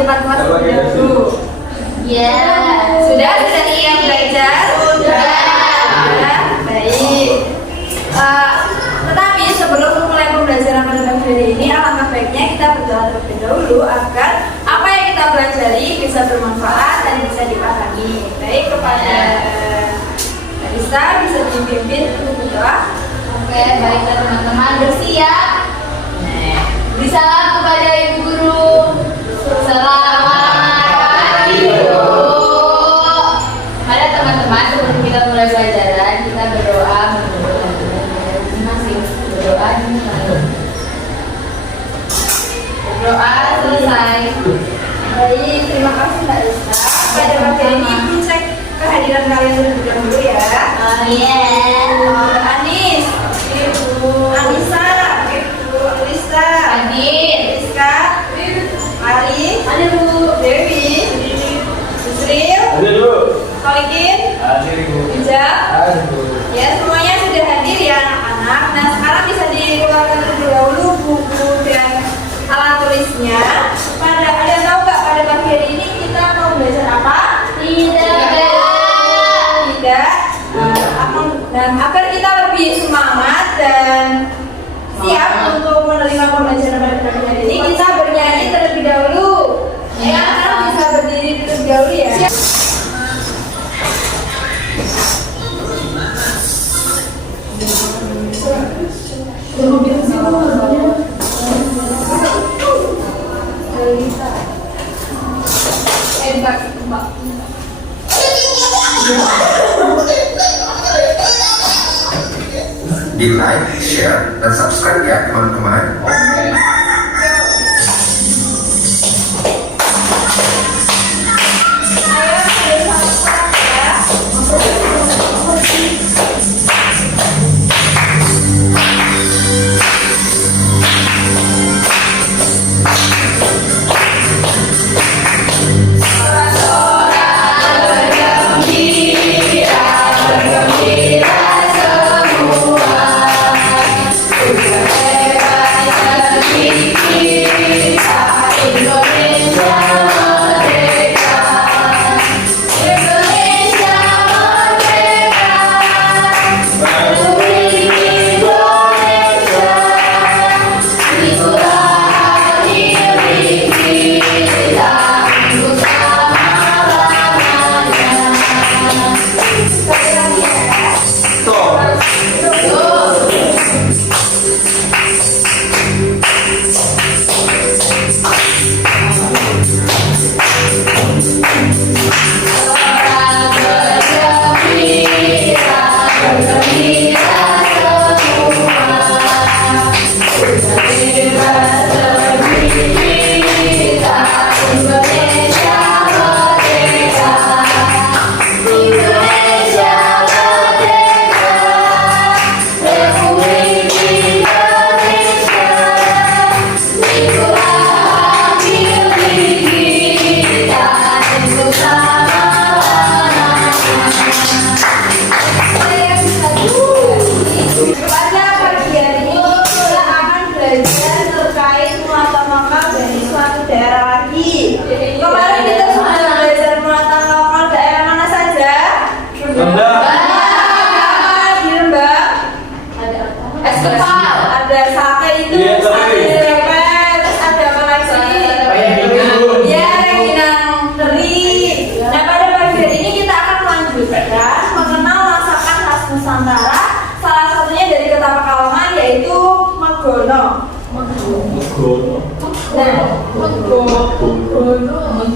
depan kelas terlebih dahulu. Ya, sudah nih yang belajar? Sudah. Baik. Tetapi sebelum memulai pembelajaran pada pagi hari ini, alangkah baiknya kita berdoa terlebih dahulu agar apa yang kita pelajari bisa bermanfaat dan bisa dipahami. Baik, kepada Marisa bisa dipimpin untuk berdoa. Oke, baiklah teman-teman, bersiap. Beri salam kepada Ibu Guru. Selamat pagi, Bu. Mari teman-teman, sebelum kita mulai pelajaran, kita berdoa. Berdoa selesai. Baik, terima kasih Mbak Risa. Pada pagi ini Ibu cek kehadiran kalian terlebih dahulu ya. Iya. Anis, Ibu. Anissa, Ibu. Lisa, Adit, Rizka, Ari, ada Bu. Dewi, Yusril, ada Bu. Solikin, ada Bu. Ijab, ada Bu. Ya, semuanya sudah hadir ya anak-anak. Nah, sekarang bisa dikeluarkan terlebih dahulu buku dan alat tulisnya. Ada tahu nggak pada pagi hari ini kita mau belajar apa? Tidak. Dan agar kita lebih semangat dan siap untuk menerima pembelajaran pada pagi hari ini, kita bernyanyi terlebih dahulu. Ya, anak bisa berdiri terlebih dahulu ya. Di like, share, dan subscribe ya teman-teman.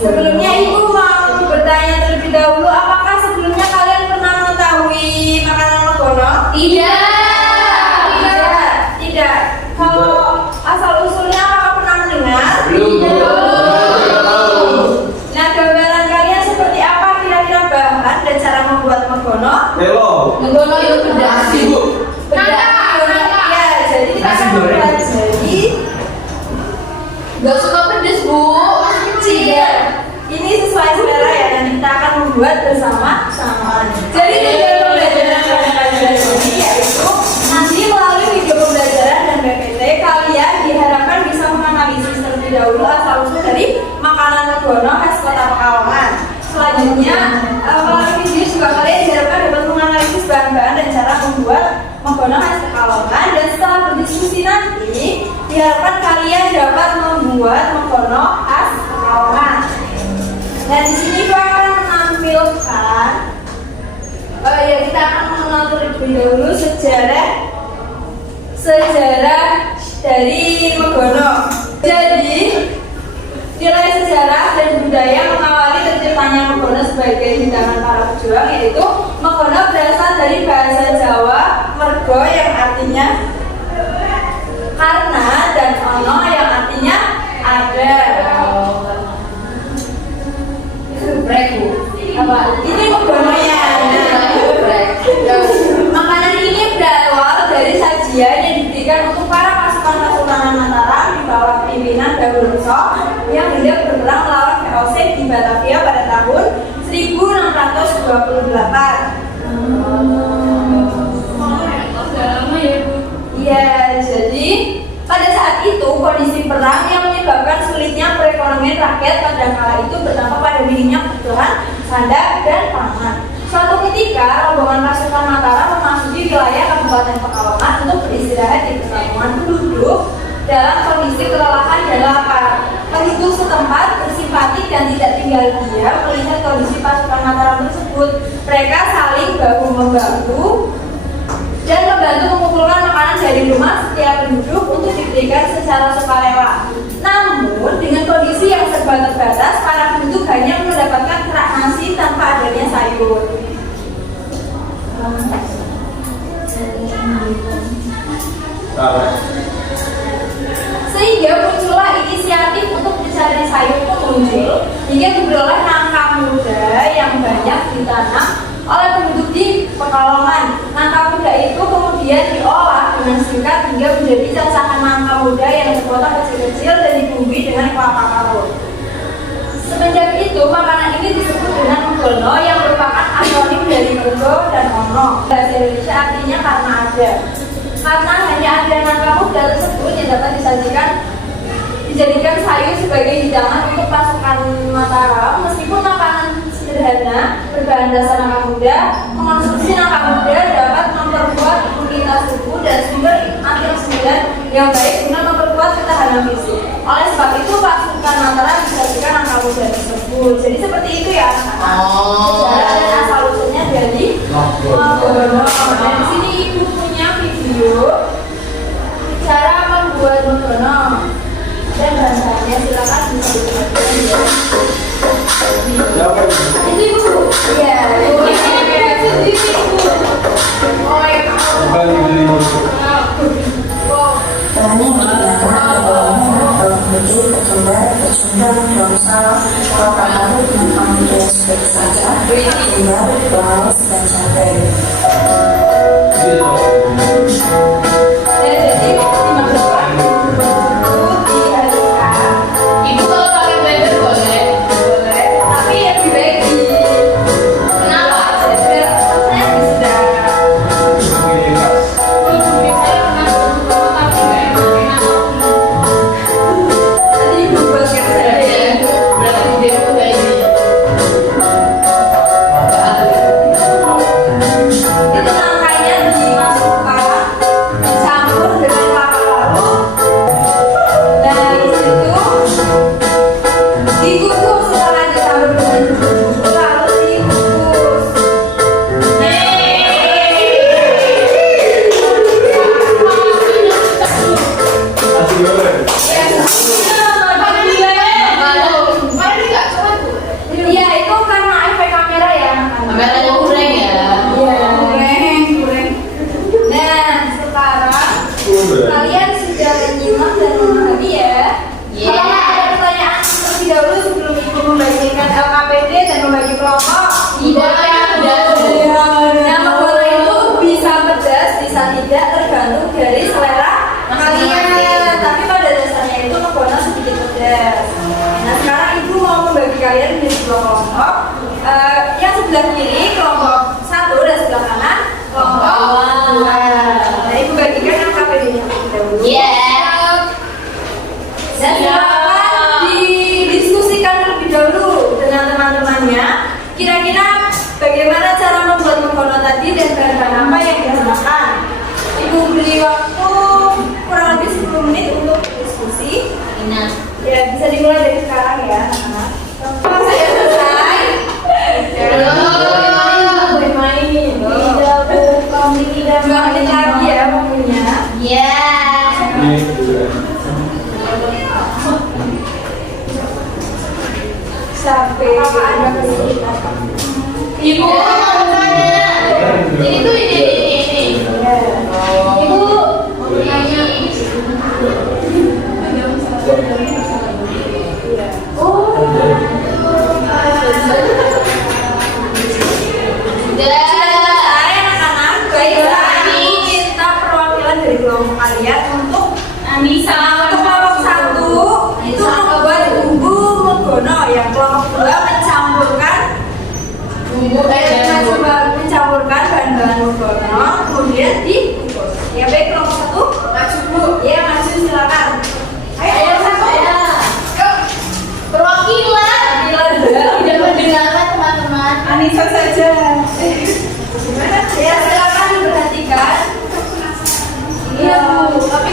Sebelumnya Ibu mau bertanya terlebih dahulu, apakah sebelumnya kalian pernah mengetahui makanan megono? Tidak. Kalau asal usulnya apakah pernah mendengar? Belum. Nah, gambaran kalian seperti apa kira-kira bahan dan cara membuat megono? Megono itu pedas, Bu. Ya, jadi kita akan mempelajari. Gak suka pedas, Bu. Kecil. Ini sesuai selera ya, dan kita akan membuat bersama-sama. Jadi tujuan pembelajaran pada pelajaran ini yaitu nanti melalui video pembelajaran dan PPT kalian diharapkan bisa menganalisis terlebih dahulu asal usul dari makanan nanti diharapkan kalian dapat membuat mengkono khas Pekalongan. Dan di sini gue akan menampilkan ya kita akan mengenal terlebih dahulu sejarah dari Megono. Jadi nilai sejarah dan budaya mengawali terciptanya Megono sebagai hidangan para pejuang, yaitu Megono berasal dari bahasa Jawa mergo yang artinya karena dan ono yang artinya ada. Apa? Ini Megononya. Makanan ini berawal dari sajian yang diberikan untuk para pasukan Kesultanan Mataram di bawah pimpinan Dagoreso yang hendak berperang melawan VOC di Batavia pada tahun 1628. Iya, jadi pada saat itu kondisi perang yang menyebabkan sulitnya perekonomian rakyat pada kala itu berdampak pada minimnya kebutuhan sandang dan pangan. Suatu ketika rombongan pasukan Mataram memasuki wilayah Kabupaten Pekalongan untuk beristirahat di perkampungan penduduk dalam kondisi kelelahan dan lapar. Penduduk setempat bersimpati dan tidak tinggal diam melihat kondisi pasukan Mataram tersebut. Mereka saling bahu-membahu dan membantu mengumpulkan makanan dari rumah setiap penduduk untuk diberikan secara sukarela. Namun, dengan kondisi yang serba terbatas, para penduduk hanya mendapatkan kerak nasi tanpa adanya sayur. Sehingga muncullah inisiatif untuk mencari sayur pun muncul, hingga diperoleh nangka muda yang banyak ditanam oleh penduduk di Pekalongan. Nangka muda itu kemudian diolah dengan singkat hingga menjadi cacahan nangka muda yang terpotong kecil-kecil dan dibumbui dengan kelapa parut. Semenjak itu makanan ini disebut dengan Megono yang merupakan akronim dari Mergo dan Ono. Bahasa Indonesia artinya karena ada. Karena hanya ada nangka muda tersebut yang dapat dijadikan sayur sebagai hidangan untuk pasukan Mataram. Meskipun makanan sederhana berbahan dasar nangka muda, mengonsumsi nangka muda dapat memperkuat imunitas tubuh dan sumber antioksidan yang baik guna memperkuat ketahanan fisik. Oleh sebab itu pasukan Mataram disajikan nangka muda tersebut. Jadi seperti itu ya anak-anak. Sejarah dan asal usulnya dari Megono. Dan di sini ibu punya video cara membuat Megono dan bahannya, silakan bisa diperhatikan. Itu ibu. Iya. Itu ibu. Oh ya. Bahannya yang digunakan adalah keju, ketumbar, kecundang, daun salam, kelapa parut, nangka muda sebagai saja, ketumbar, bawang, dan cabai. Ibu kalau pakai blender boleh, tapi yang lebih baik di kenapa? Biar rasanya bisa. Tadi ibu buat saya ya. Berarti dia tuh kayak gini. Itu nangkanya dimasukkan, dicampur dengan kelapa parut. Dan disitu dikukus setelah dicampur dengan bumbu lalu dikukus. Iya itu karena efek kamera ya. Kameranya kurang ya. Iya kurang. Nah sekarang kalian sudah menyimak dan memahami ya. Iya. Kalau ada pertanyaan terlebih dahulu sebelum ibu membagikan LKPD dan membagi kelompok. Tidak. Nah, Megono itu bisa pedas, bisa tidak, tergantung dari selera kalian. Tapi pada dasarnya itu Megono sedikit pedas. Nah, sekarang ibu mau membagi kalian menjadi dua kelompok. Yang sebelah kiri kelompok 1 dan sebelah kanan kelompok 2. Nah, ibu bagikan LKPD-nya terlebih dahulu. Iya. Dan silakan didiskusikan terlebih dahulu dengan teman-temannya. Kira-kira permainnya. Ya, bisa dimulai dari sekarang ya, anak-anak. Kalau saya selesai, bermain. 2 menit lagi ya waktunya. Ya. Sampai ada Ibu, ini tuh ini. Ibu, tanya. Kita perwakilan dari kelompok kalian untuk kelompok 1 itu membuat bumbu megono, yang kelompok 2 mencampurkan bahan-bahan megono, kemudian dikukus. Ya baik, kelompok 1 maju bu. Ya maju, silakan. Ayo saya. Perwakilan. Tidak mendengarkan teman-teman. Anissa saja. Gimana? Ya silakan diperhatikan. Iya, tapi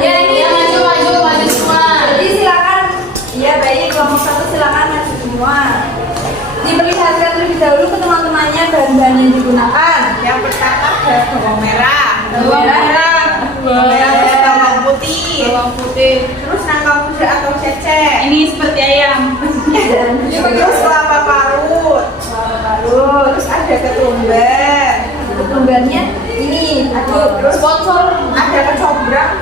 ya ini Maju semua. Jadi silakan. Iya baik, kelompok 1 silakan maju semua. Diperlihatkan terlebih dahulu ke teman-temannya bahan-bahan yang digunakan. Yang pertama ada bawang merah, Bawang merah. bawang putih, terus nangka muda atau cecek. Ini seperti ayam. Terus kelapa parut, terus ada ketumbar, Ketumbarnya ini. terus ada kecombrang.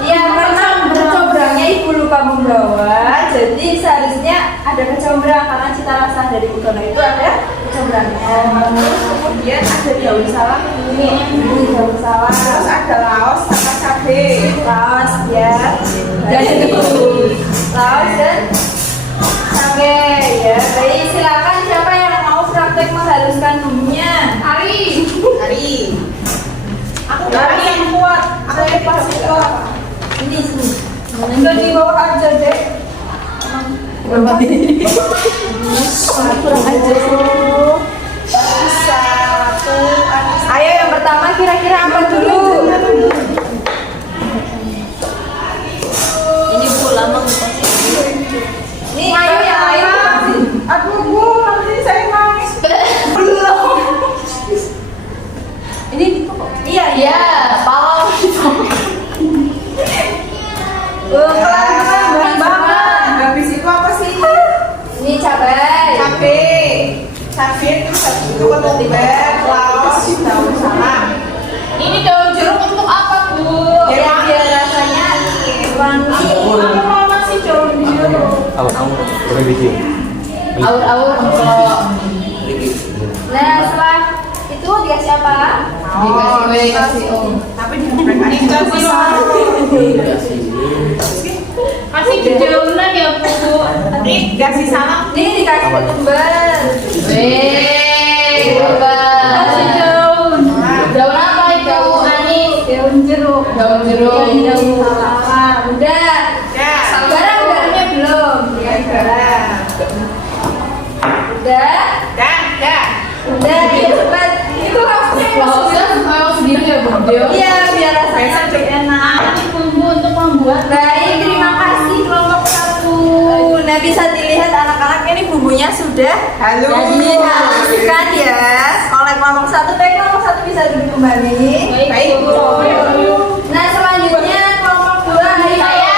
Iya, karena kecombrangnya ibu lupa membawa, jadi seharusnya ada kecombrang karena cita rasa dari megono itu ada kecombrangnya. Kemudian ada daun salam Ini daun salam, terus ada laos sama cabai. laos ya, dan laos dan cabai ya. Baik, silakan siapa yang mau praktek menghaluskan bumbunya? Ari. Aku dari yang kuat, aku yang pasti kuat. Sini. Enggak di bawah aja deh. Kurang aja. Satu, Ayo yang pertama kira-kira apa dulu? Ini Bu lama bukan sih. Nih, ayo yang lain. aduh bu, nanti saya nangis. Ini iya Ya, pawang. pelan-pelan banget. Habis itu apa sih? Ini cabai. Cabai terus habis itu ketumbar, laos, daun salam. Ini daun jeruk untuk apa, Bu? Ya biar rasanya wangi. Aku mau nasi daun jeruk. Aur-aur kalau Nah, setelah itu dikasih apa? dikasih Om. Tapi dikasih Kasih dedaunan ya Bu. Nih, kasih salam. Ini dikasih ketumbar. Kasih daun. Daun apa itu, Anis? Daun jeruk. Daun jeruk. Daun salam. Udah. Ya. Garam-garamnya belum. Ya, garam. Udah. Dah. Udah, ya cepat. Itu langsung Mau sendiri ya, Bu? Iya, biar rasanya lebih enak. Ini bumbu untuk membuat. Baik, terima kasih kelompok 1. Nah, bisa dilihat anak-anak ini bumbunya sudah Halo. dihaluskan ya oleh kelompok 1. Baik, kelompok 1 bisa duduk kembali. Baik, Bu. Nah, selanjutnya kelompok 2 ayo. Saya.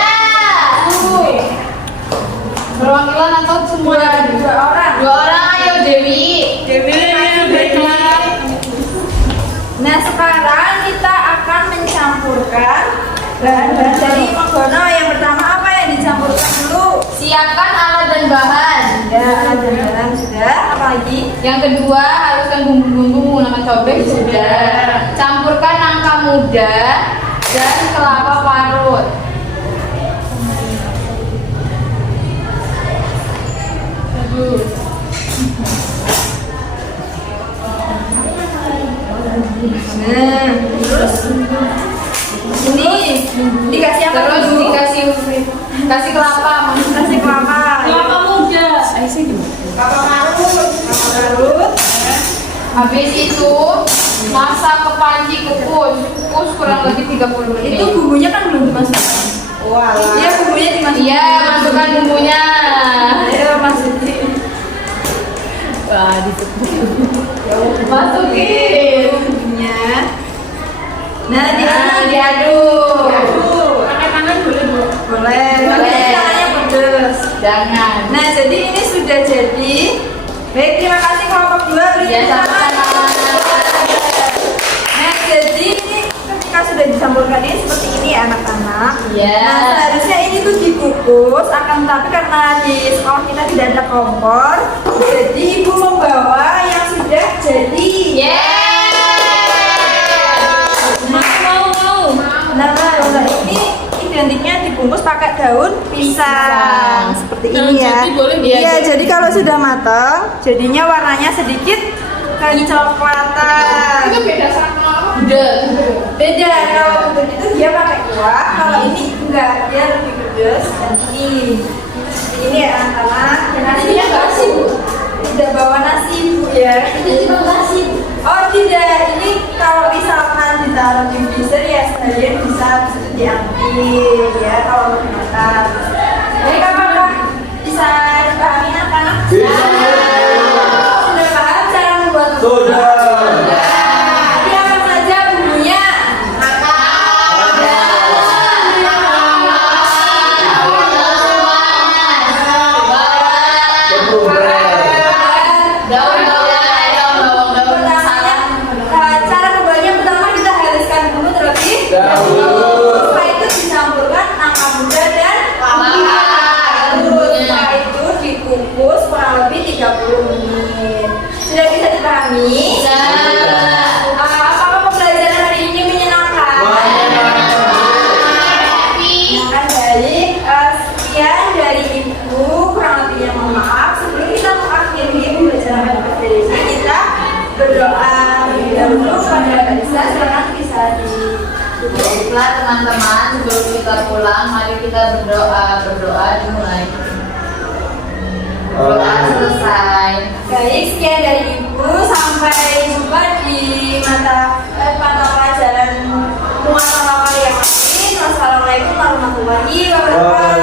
Perwakilan atau semua? Dua orang. 2 orang, ayo Dewi. Nah, sekarang kita akan mencampurkan bahan-bahan dari megono. Yang pertama apa yang dicampurkan dulu? Siapkan alat dan bahan. Ya, ada bahan sudah. Apa lagi? Yang kedua, haluskan bumbu-bumbu menggunakan cobek sudah. Campurkan nangka muda dan kelapa parut. Nah, terus ini dikasih apa Terus dulu? kasih kelapa. Kasih kelapa. Kelapa muda. Kelapa parut. Habis itu masak ke panci, kukus kurang lebih 30 menit. Itu bumbunya kan belum dimasukkan. Wah. Iya, bumbunya dimasukin. Iya, masukkan bumbunya. Ayo masukin. Wah, masukin Bumbunya. Nah, diaduk. diaduk. Pakai tangan boleh, Bu? Boleh. Tapi Boleh. tangannya pedes. Jangan. Nah, jadi ini sudah jadi. Baik, terima kasih kelompok 2. Beri Ya, tepuk tangan. sama-sama. Nah, jadi ini ketika sudah dicampurkan ini seperti ini ya anak-anak. Iya. Nah, seharusnya ini tuh dikukus, akan tetapi karena di sekolah kita tidak ada kompor, jadi ibu membawa yang sudah jadi. Mau. Nah, ini identiknya dibungkus pakai daun pisang seperti ini ya. Jadi boleh Iya, jadi kalau sudah matang, jadinya warnanya sedikit kecoklatan. Itu beda sama Udah. Beda, kalau untuk itu dia pakai kuah, kalau ini enggak, dia lebih pedas. Dan ini ya anak-anak. Dan nasinya basi, Bu. Tidak bawa nasi, Bu ya. Ini cuma basi, Bu. Oh tidak, ini kalau misalkan ditaruh di freezer ya sekalian bisa diambil ya kalau mau dimakan. Jadi apakah bisa dipahami anak-anak? Sudah paham cara membuat Sudah. Jadi apa saja bumbunya? Cara membuatnya pertama kita haluskan dulu terlebih dahulu. Setelah itu dicampurkan nangka muda dan lapa. Terus setelah itu dikukus kurang lebih 30 menit. Sudah bisa dipahami? Apakah pembelajaran hari ini menyenangkan? Menyenangkan, baik. Sekian dari Ibu, kurang lebihnya mohon maaf. Sebelum kita mengakhiri pembelajaran hari ini, kita berdoa terlebih dahulu kepada Mbak Lisa. Silakan bisa Baiklah teman-teman, sebelum kita pulang, mari kita berdoa dimulai. Doa selesai. Baik, sekian dari Ibu. Sampai jumpa di mata pelajaran muatan lokal yang lain. Wassalamualaikum warahmatullahi wabarakatuh.